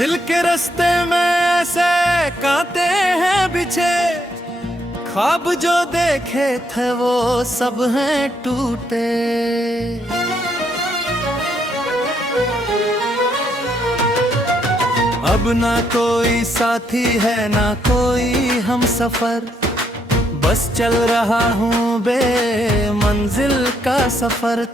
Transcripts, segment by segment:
दिल के रास्ते में ऐसे कांटे हैं बिछे, ख्वाब जो देखे थे वो सब हैं टूटे। अब ना कोई साथी है ना कोई हम सफर, बस चल रहा हूँ बेमंजिल का सफर।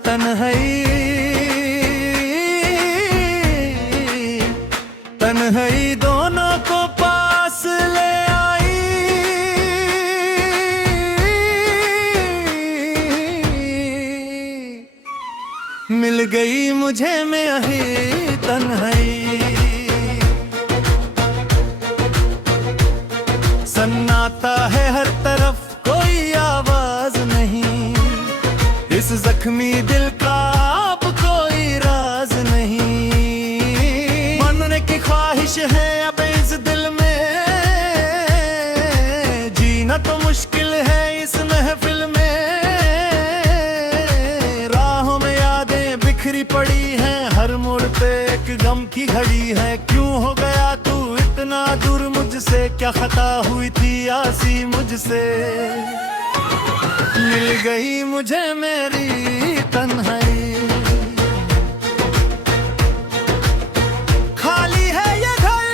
तन्हाई दोनों को पास ले आई, मिल गई मुझे मेरी तन्हाई। सन्नाटा है हर तरफ, कोई आवाज नहीं, इस जख्मी दिल का अब कोई राज नहीं। मनने की ख्वाहिश है अब इस दिल में, जीना तो मुश्किल है इस महफिल में। राहों में यादें बिखरी पड़ी हैं, हर मोड़ पे एक गम की घड़ी है। क्यों हो गया तू इतना दूर मुझसे, क्या खता हुई थी आसी मुझसे। मिल गई मुझे मेरी तन्हाई, खाली है ये घर,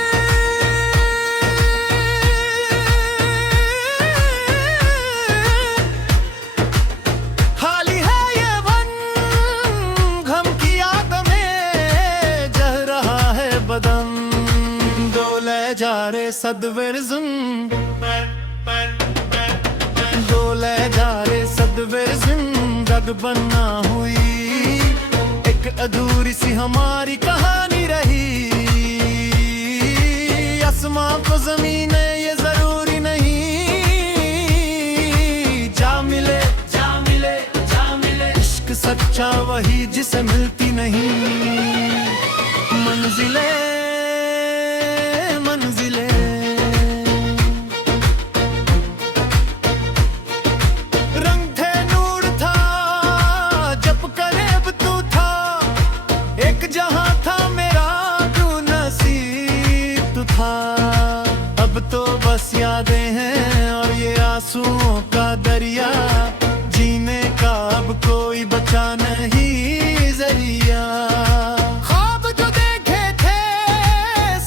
खाली है ये वन, गम की आग में जल रहा है बदन। डोले जा रे सदविरजुम, डोले जा रे सदविरजुम, गग बन्ना हुई एक अधूरी सी हमारी कहानी रही। आसमां को ज़मीन ये जरूरी नहीं, जा मिले जा मिले जा मिले, इश्क सच्चा वही जिसे मिलती नहीं। मंजिले मंजिले रंग थे नूर था जब करीब तू था, एक जहां था मेरा तू नसीब तू था। अब तो बस यादें हैं और ये आंसुओं का दरिया, जीने का अब कोई बचा नहीं जरिया। ख्वाब जो देखे थे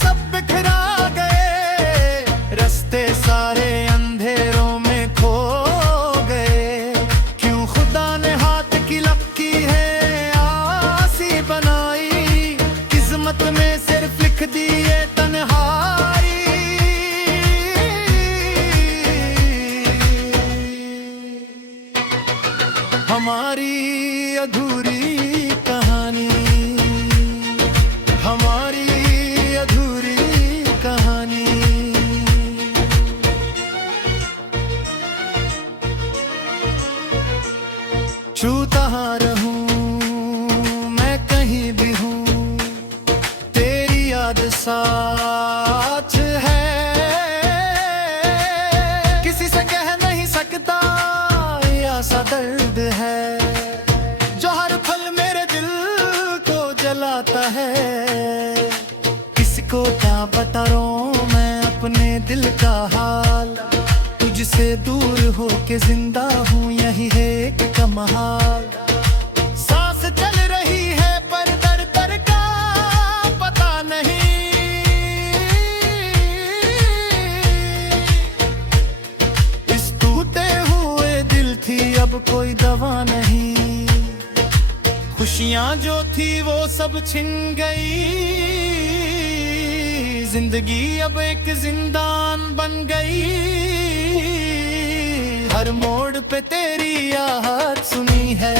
सब बिखरा गए, रास्ते सारे अंधेरों में खो गए। क्यों खुदा ने हाथ की लपकी है आसी बनाई, किस्मत में सिर्फ लिख दिए तन्हाई। हमारी अधूरी कहानी, हमारी अधूरी कहानी। छूता रहूं मैं कहीं भी हूँ, तेरी याद साथ है। किसी से कह नहीं सकता ऐसा दर्द है, जो हर पल मेरे दिल को जलाता है। किसी को क्या बताऊं मैं अपने दिल का हाल, तुझसे दूर होके जिंदा हूँ यही है एक कमाल। सांस चल रही है पर दर दर का पता नहीं, इस टूटे हुए दिल थी अब कोई दवा नहीं। खुशियां जो थी वो सब छिन गई, जिंदगी अब एक जिंदान बन गई। हर मोड़ पे तेरी याद सुनी है,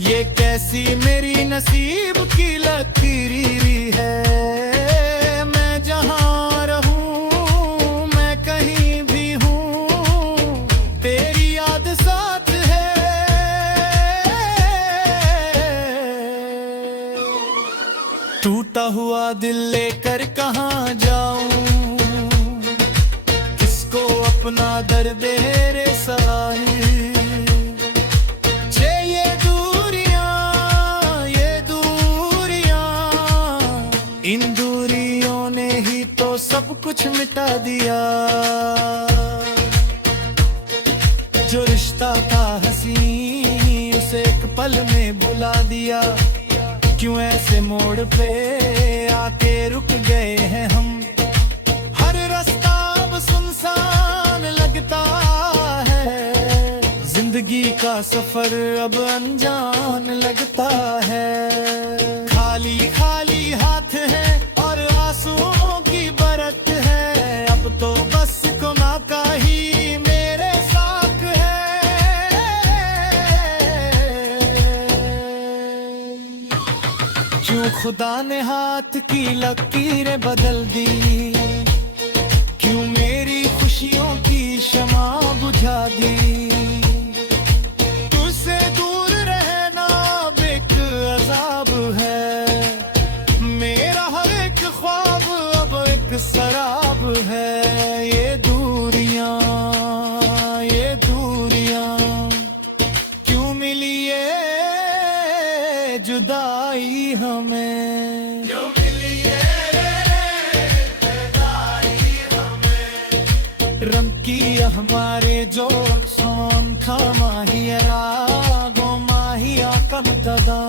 ये कैसी मेरी नसीब की लकीरी है। मैं जहां रहूं मैं कहीं भी हूँ, तेरी याद साथ है। टूटा हुआ दिल लेकर कहाँ जाऊं, किसको अपना दर्द रे साहिल। ये दूरियां ये दूर मिटा दिया। जो रिश्ता था हसी उसे एक पल में भुला दिया। क्यों ऐसे मोड़ पे आके रुक गए हैं हम। हर रास्ता अब सुनसान लगता है। जिंदगी का सफर अब अनजान लगता है। खाली खाली हाथ है और आंसुओं की बरत है। अब तो बस गुनाह का ही मेरे साथ है। क्यों खुदा ने हाथ की लकीरें बदल दी। क्यों मेरी खुशियों की शमा बुझा दी। तुझसे दूर रहना अब एक अजाब है। मेरा हर एक ख्वाब अब एक शराब है। ये दूरियां क्यों मिली ये जुदाई हमें। क्यों मिली ये जुदाई हमें। रंग की हमारे जो सोन था माहिया गो माहिया कम तदा।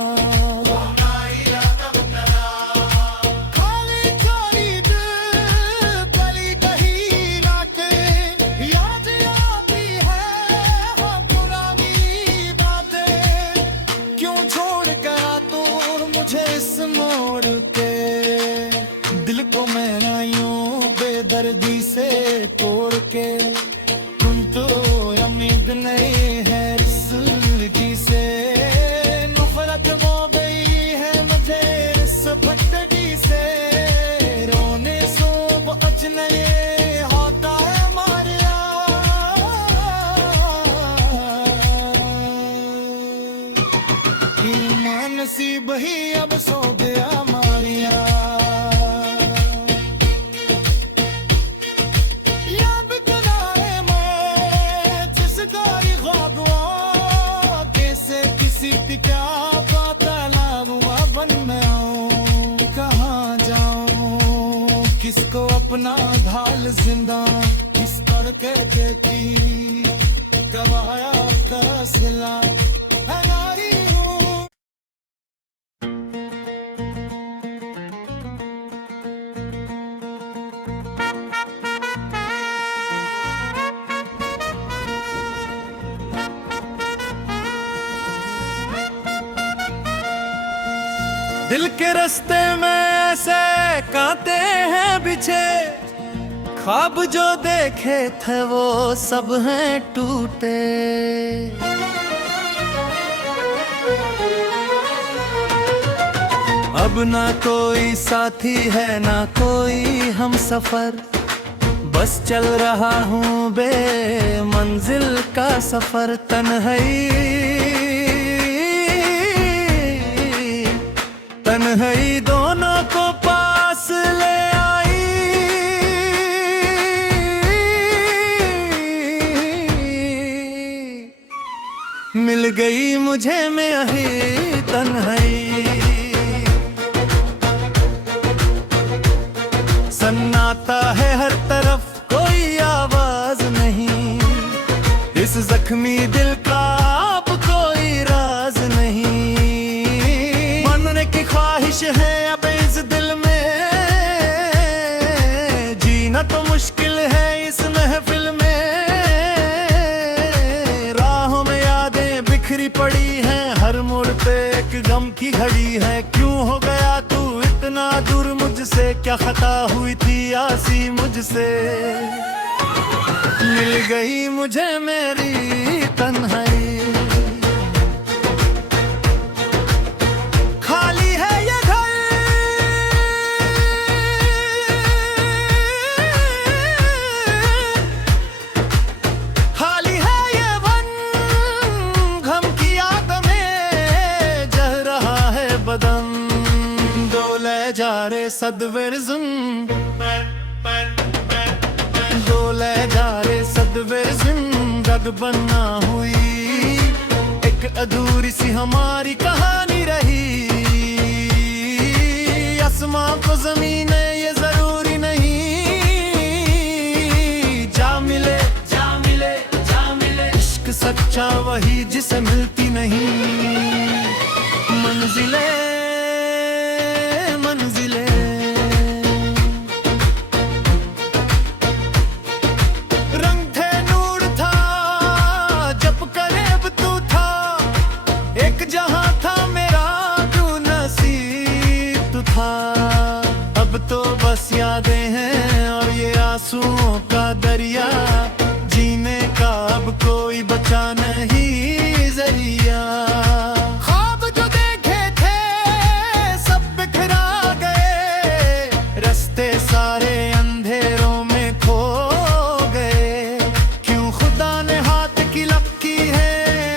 इस मोड़ पे दिल को मैंने यूं बेदर्दी से तोड़ के। तुम तो उम्मीद नहीं है जिंदगी से। नफरत हो गई है मुझे इस फटगी से। रोने सो बच नहीं होता है मारिया। नसीब ही अब सो गया मारिया। याद गुनाहे में जिसका ख्वाब हुआ। कैसे किसी की क्या पता हुआ बन मैं आऊं। कहाँ जाऊं किसको अपना ढाल जिंदा। किस तड़के के की गवाया का सिला है नारी। दिल के रास्ते में ऐसे कांटे हैं बिछे। ख्वाब जो देखे थे वो सब हैं टूटे। अब ना कोई साथी है ना कोई हम सफर। बस चल रहा हूँ बेमंजिल का सफर। तन्हाई दोनों को पास ले आई। मिल गई मुझे मेरी तन्हाई। सन्नाटा है हर तरफ कोई आवाज नहीं। इस जख्मी दिल का अब कोई राज नहीं। की ख्वाहिश है अब इस दिल में। जीना तो मुश्किल है इस महफिल में। राहों में यादें बिखरी पड़ी हैं। हर मोड़ पे एक गम की घड़ी है। क्यों हो गया तू इतना दूर मुझसे। क्या खता हुई थी आसी मुझसे। मिल गई मुझे मेरी तन्हाई। जा रे सदवेरजुन डोले जा रे सदवेरजुन। गद बन्ना हुई एक अधूरी सी हमारी कहानी रही। आसमां को जमीन ये जरूरी नहीं। सच्चा वही जिसे मिलती नहीं मंजिलें मंजिलें। रंग थे नूर था जब करीब तू था, एक जहां था मेरा तू नसीब तू था। अब तो बस यादें हैं और ये आंसुओं का दरिया, जीने का अब कोई बचा नहीं जरिया। ख्वाब जो देखे थे सब बिखरा गए, रास्ते सारे अंधेरों में खो गए। क्यों खुदा ने हाथ की लपकी है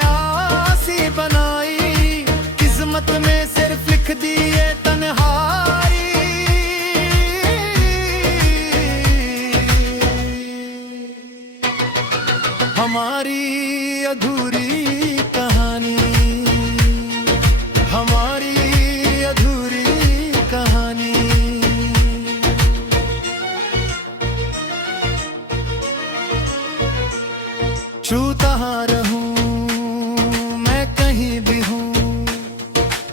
आसी बनाई, किस्मत में सिर्फ लिख दिए तन्हाई। हमारी अधूरी कहानी, हमारी अधूरी कहानी। छूता रहूं मैं कहीं भी हूँ,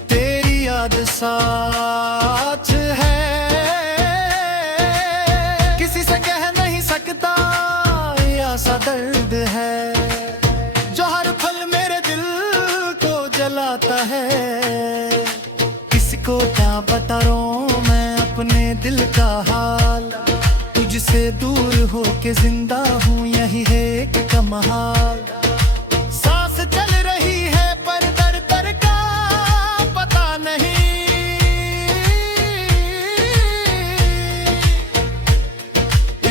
तेरी याद साथ है। किसी से कह नहीं सकता ऐसा दर्द है, जो हर पल मेरे दिल को जलाता है। किसी को क्या बताऊं मैं अपने दिल का हाल, तुझसे दूर होके जिंदा हूँ यही है एक कमाल। सांस चल रही है पर दर दर का पता नहीं,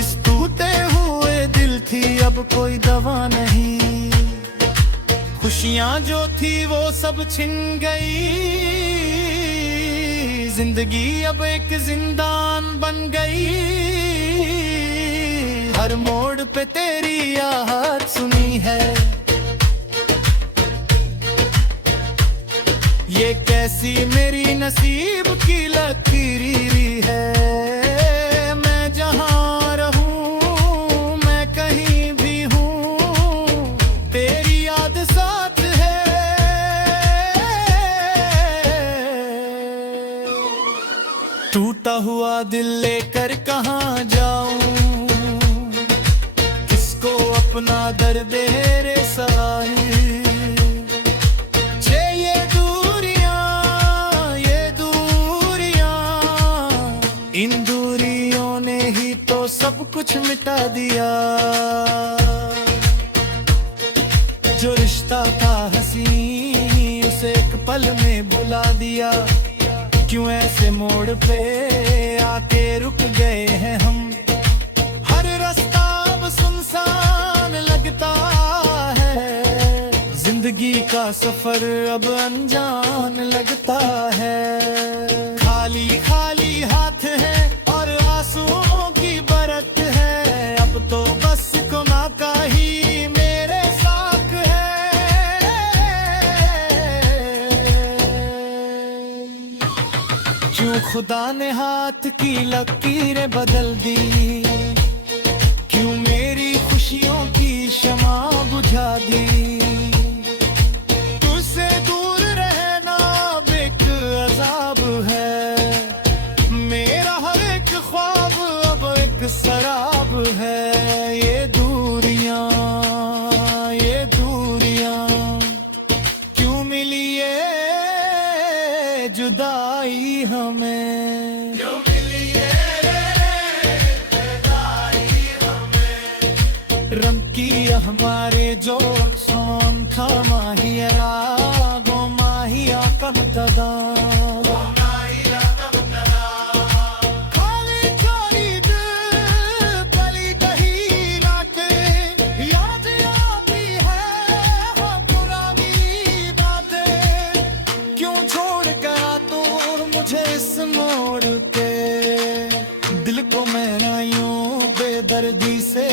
इस टूटे हुए दिल थी अब कोई दवा नहीं। खुशियां जो थी वो सब छिन गई, जिंदगी अब एक जिंदान बन गई। हर मोड़ पे तेरी आहट सुनी है, ये कैसी मेरी नसीब की लकीरी है। मैं जहां रहूं मैं कहीं भी हूँ, तेरी याद साथ है। टूटा हुआ दिल लेकर कहाँ जाऊं, किसको अपना दर्द रे सहाय। इन दूरियों ने ही तो सब कुछ मिटा दिया, जो रिश्ता था हंसी उसे एक पल में भुला दिया। क्यों ऐसे मोड़ पे आके रुक गए हैं हम, हर रास्ता अब सुनसान लगता है। जिंदगी का सफर अब अनजान लगता है। खाली खाली हाथ है और आंसुओं की बरत है, अब तो बस गुनाह का ही मेरे साथ है। क्यों खुदा ने हाथ की लकीरें बदल दी, क्यों मेरी खुशियों की शमा बुझा दी। तुझसे दूर रहना अब एक अजाब है, मेरा हर एक ख्वाब अब एक शराब है। ये दूरियां क्यों मिली ये जुदाई हमें, क्यों मिली ये जुदाई हमें। रंग की हमारे जो सोन था माहिया गो माहिया कम तदा। दिल को मैंने यूं बेदर्दी से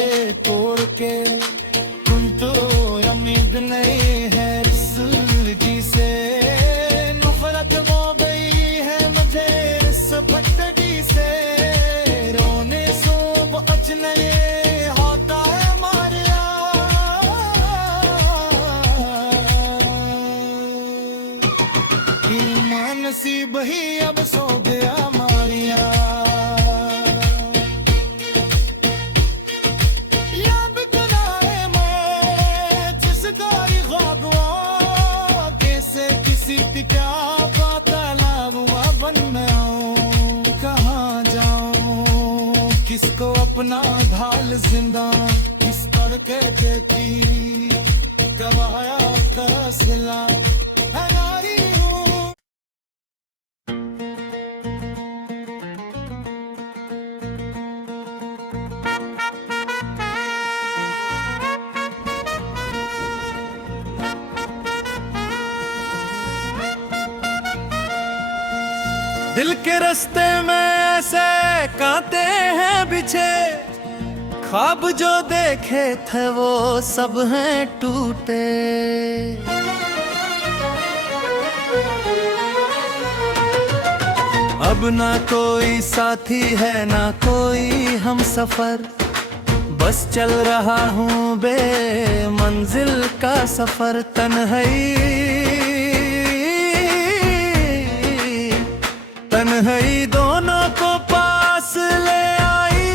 तोड़ के, तुम तो उम्मीद नहीं है जिंदगी से। नफरत हो गई है मुझे इस फटगी से, रोने सो बच नहीं होता है मारिया। नसीब ही अब सो गया मारिया। याद कराए मैं जिसका ख्वाबवा कैसे किसी की क्या पता लावा बन मैं आऊं कहाँ जाऊं किसको अपना ढाल जिंदा किस तड़के देती गवाया का सिला है नारी हूँ। दिल के रास्ते में ऐसे कांटे हैं बिछे ख्वाब जो देखे थे वो सब हैं टूटे। अब ना कोई साथी है ना कोई हम सफर बस चल रहा हूँ बेमंजिल का सफर। तन्हाई दोनों को पास ले आई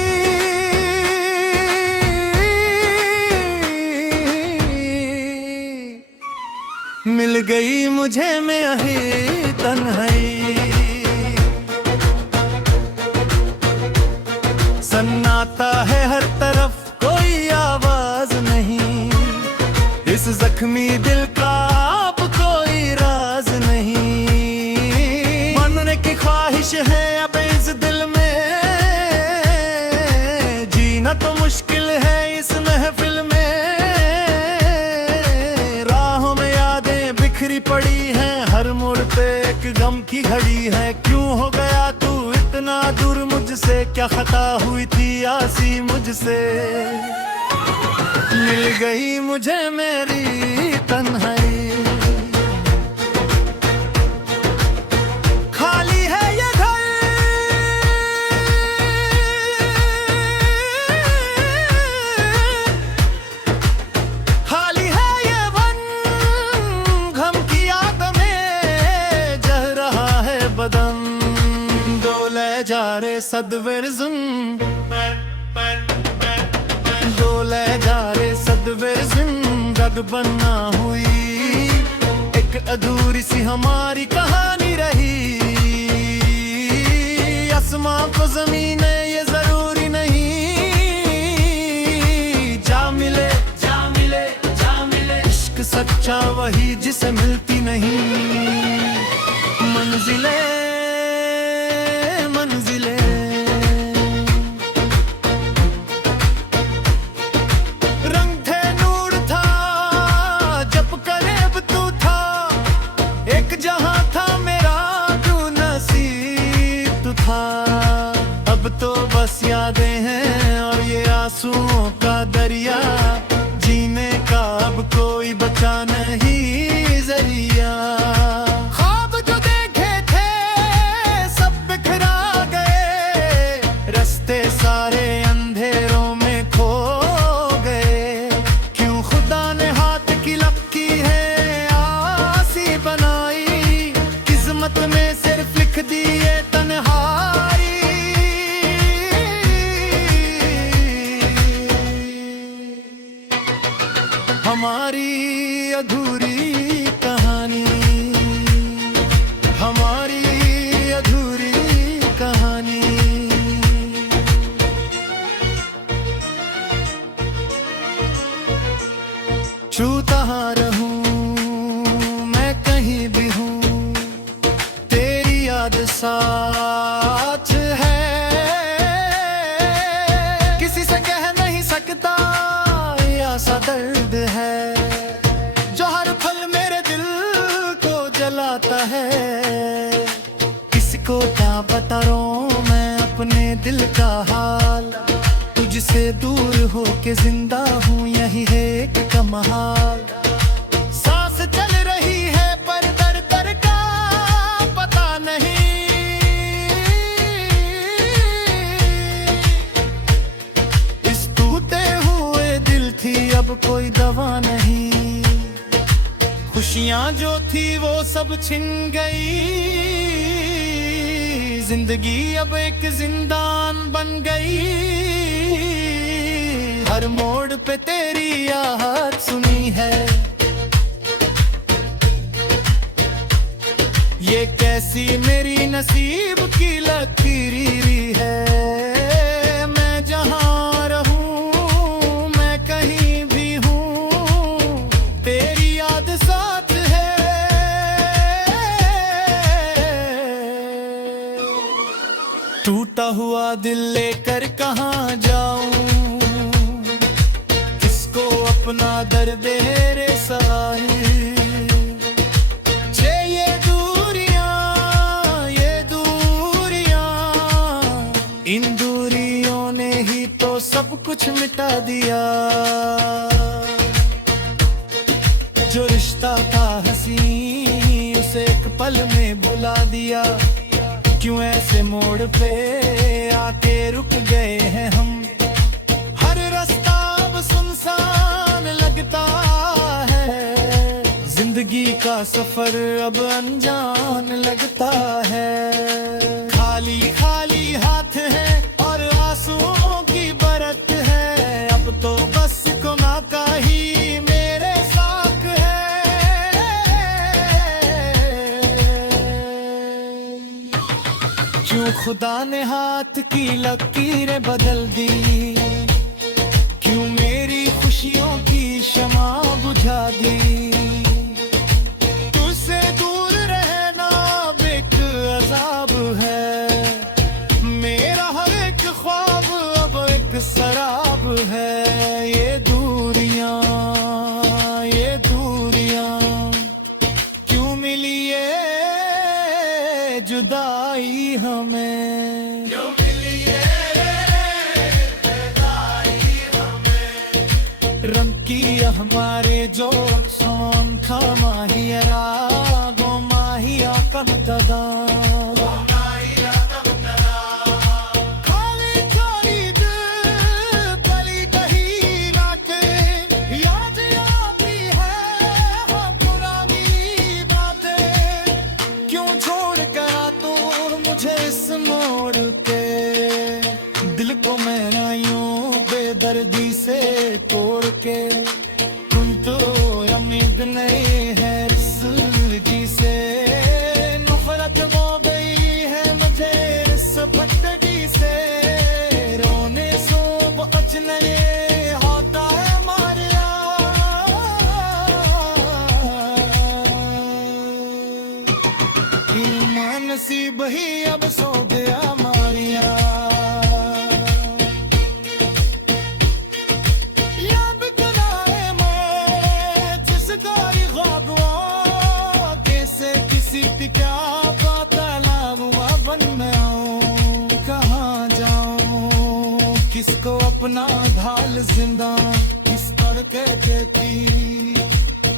मिल गई मुझे मेरी तन्हाई। सन्नाटा है हर तरफ कोई आवाज नहीं इस जख्मी दिल का अब कोई राज नहीं। मरने की ख्वाहिश है अब इस दिल में जीना तो मुश्किल है इस महफिल में। राहों में यादें बिखरी पड़ी हैं हर मोड़ पे एक गम की घड़ी है। क्यों हो गया तू इतना दूर मुझसे क्या खता हुई थी आसी मुझसे मिल गई मुझे मेरी तन्हाई। खाली है ये घर खाली है ये वन गम की आग में जल रहा है बदन। डोले जा रे सदविरजुन डोले जा रे सदविरजुन गद बनना हुई एक अधूरी सी हमारी कहानी रही। आसमां को ज़मीन ये जरूरी नहीं जा मिले जा मिले जा मिले इश्क सच्चा वही जिसे मिलती नहीं। मंजिले मंजिले रंग थे नूर था जब करीब तू था एक जहां था मेरा तू नसीब तू था। अब तो बस यादें हैं और ये आंसुओं का दरिया जीने का अब कोई बचा नहीं जरिया। ख्वाब जो देखे थे सब बिखरा गए रास्ते सारे अंधेरों में खो गए। क्यों खुदा ने हाथ की लकीर है आसी बनाई किस्मत में सिर्फ लिख दिए तन्हाई। हमारी अधूरी कहानी हमारी अधूरी कहानी। छूता रहूं मैं कहीं भी हूँ तेरी याद साथ है। किसी से कह नहीं सकता ऐसा दर्द है जो हर पल मेरे दिल को जलाता है। किसी को क्या बताऊं मैं अपने दिल का हाल तुझसे दूर हो के जिंदा हूँ यही है एक कमाल। सांस चल रही है पर दर दर का पता नहीं। इस टूटे हुए दिल थी अब कोई दवा नहीं। खुशियां जो थी वो सब छिन गई। जिंदगी अब एक जिंदान बन गई। हर मोड़ पे तेरी आहट सुनी है। ये कैसी मेरी नसीब की लकीरी है। मैं जहाँ रहूं, मैं कहीं भी हूँ, तेरी याद साथ है। टूटा हुआ दिल लेकर कहाँ जाऊं, किसको अपना दर्द है रे साहिल। इन दूरियों ने ही तो सब कुछ मिटा दिया। जो रिश्ता था हंसी, उसे एक पल में भुला दिया। क्यों ऐसे मोड़ पे आके रुक गए हैं हम। हर रास्ता अब सुनसान लगता है। जिंदगी का सफर अब अनजान लगता है। खाली खाली हाथ है और आंसुओं की बरत है। अब तो बस गुनाह का ही मेरे साथ है। क्यों खुदा ने हाथ की लकीरें बदल दी। क्यों मेरी खुशियों की शमा बुझा दी। तुझसे दूर रहना एक अजाब है। शराब है ये दूरियां क्यों मिली ये जुदाई हमें। क्यों मिली ये जुदाई हमें। रंग की हमारे जो सोन खामा हियरा गो माहिया कम तदा। दिल को मैंने यूं बेदर्दी से तोड़ के। तुम तो उम्मीद नहीं है जिंदगी से। नफरत हो गई है मुझे इस पटगी से। रोने सो बच नहीं होता है मारिया। नसीब ही अब सो गया मारिया। क्या पता लावा बन मैं आऊं, कहाँ जाऊं, किसको अपना ढाल जिंदा। किस तड़के के पी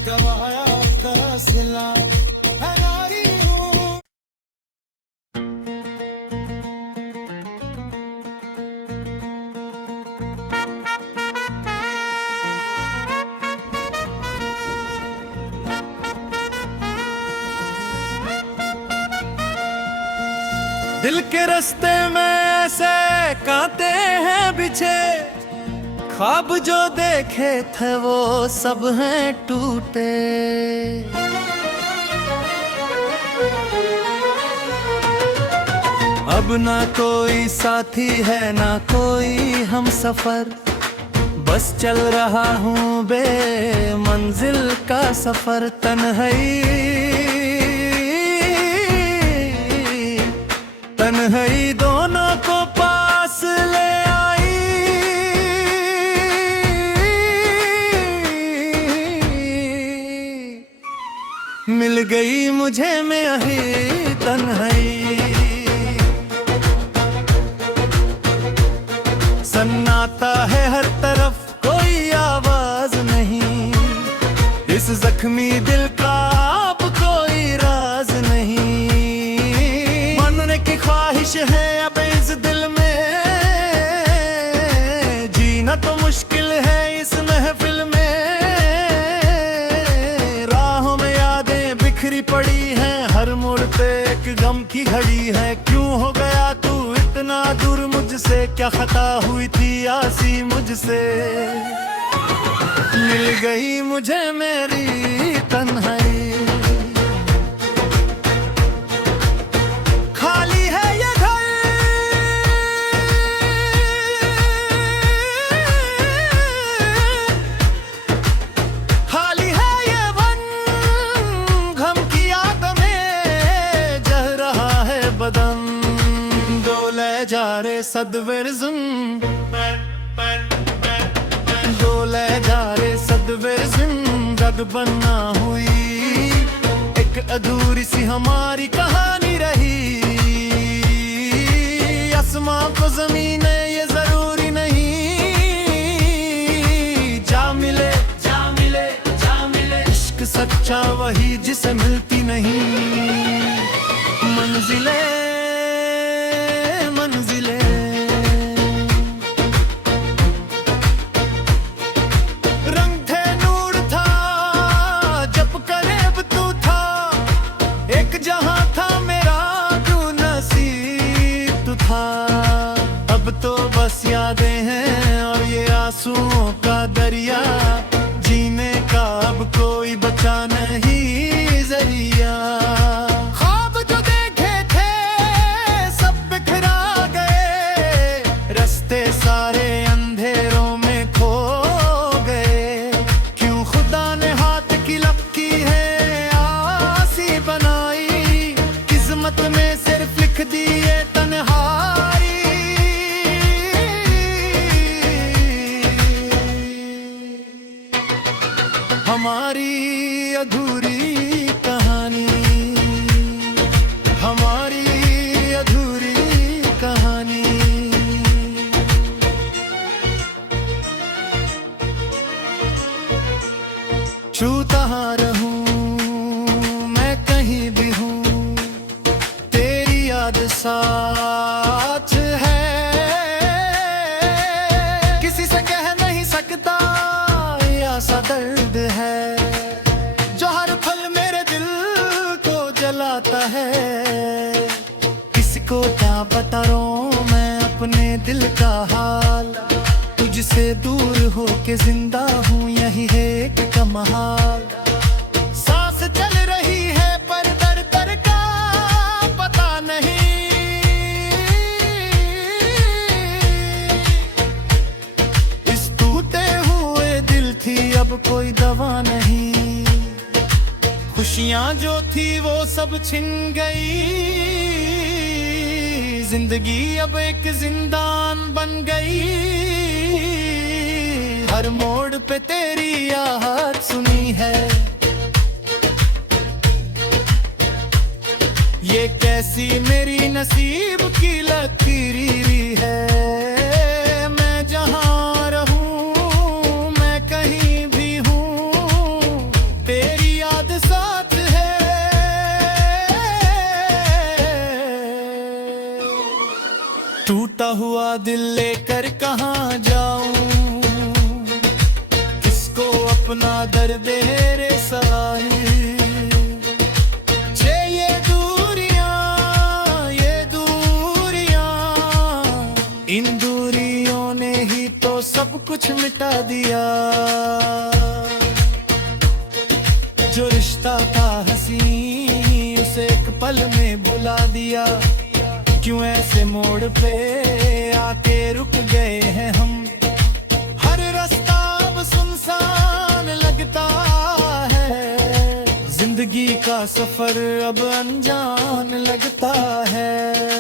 गवाया का सिला हरारी हूँ। दिल के रास्ते में ऐसे कांटे हैं बिछे। ख्वाब जो देखे थे वो सब हैं टूटे। अब ना कोई साथी है ना कोई हम सफर। बस चल रहा हूँ बेमंजिल का सफर। तन्हाई दोनों को पास ले आई। मिल गई मुझे मेरी तन्हाई। सन्नाटा है हर तरफ कोई आवाज नहीं। इस जख्मी दिल का अब कोई राज नहीं। की ख्वाहिश है अब इस दिल में। जीना तो मुश्किल है इस महफिल में। राहों में यादें बिखरी पड़ी हैं। हर मोड़ पे एक गम की घड़ी है, क्यों हो गया तू इतना दूर मुझसे, क्या खता हुई थी आसी मुझसे। मिल गई मुझे मेरी तन्हाई, खाली है ये घर, खाली है ये वन, गम की आग में जल रहा है बदन। डोले जा रे सदवेर जुन, डोले जा रे सदवेर जिंदग बनना हुई, एक अधूरी सी हमारी कहानी रही। आसमां को ज़मीन ये जरूरी नहीं, जा मिले जा मिले जा मिले, इश्क सच्चा वही जिसे मिलती नहीं। मंजिले मंजिले रंग थे नूर था जब करीब तू था, एक जहां था मेरा तू नसीब तू था। अब तो बस यादें हैं और ये आंसुओं का दरिया, जीने का अब कोई बचा नहीं जरिया। ख्वाब जो देखे थे सब बिखरा गए, रास्ते सारे अंधेरों में खो गए। क्यों खुदा ने हाथ की लपकी है आसी बनाई, किस्मत में सिर्फ लिख दिए तन्हाई। हमारी अधूरी कहानी, हमारी अधूरी कहानी। छूता रहूं मैं कहीं भी हूँ, तेरी याद साथ है। किसी से कह नहीं सकता ऐसा दर्द है, जो हर पल मेरे दिल को जलाता है। किसी को क्या बताऊं मैं अपने दिल का हाल, तुझसे दूर होके जिंदा हूँ यही है एक कमाल। सांस चल रही है पर दर दर का पता नहीं, इस टूटे हुए दिल थी अब कोई दवा नहीं। खुशियां जो थी वो सब छिन गई, जिंदगी अब एक जिंदान बन गई। हर मोड़ पे तेरी आहट सुनी है, ये कैसी मेरी नसीब की लकीरी है। मैं जहां रहूं मैं कहीं भी हूँ, तेरी याद साथ है। टूटा हुआ दिल लेकर कहाँ जाऊं, किसको अपना दर्द रे सहाय। ये दूरियां इन दूरियों ने ही तो सब कुछ मिटा दिया। जो रिश्ता था हंसी उसे एक पल में भुला दिया। क्यों ऐसे मोड़ पे आके रुक गए हैं हम, हर रास्ता अब सुनसान लगता है। जिंदगी का सफर अब अनजान लगता है।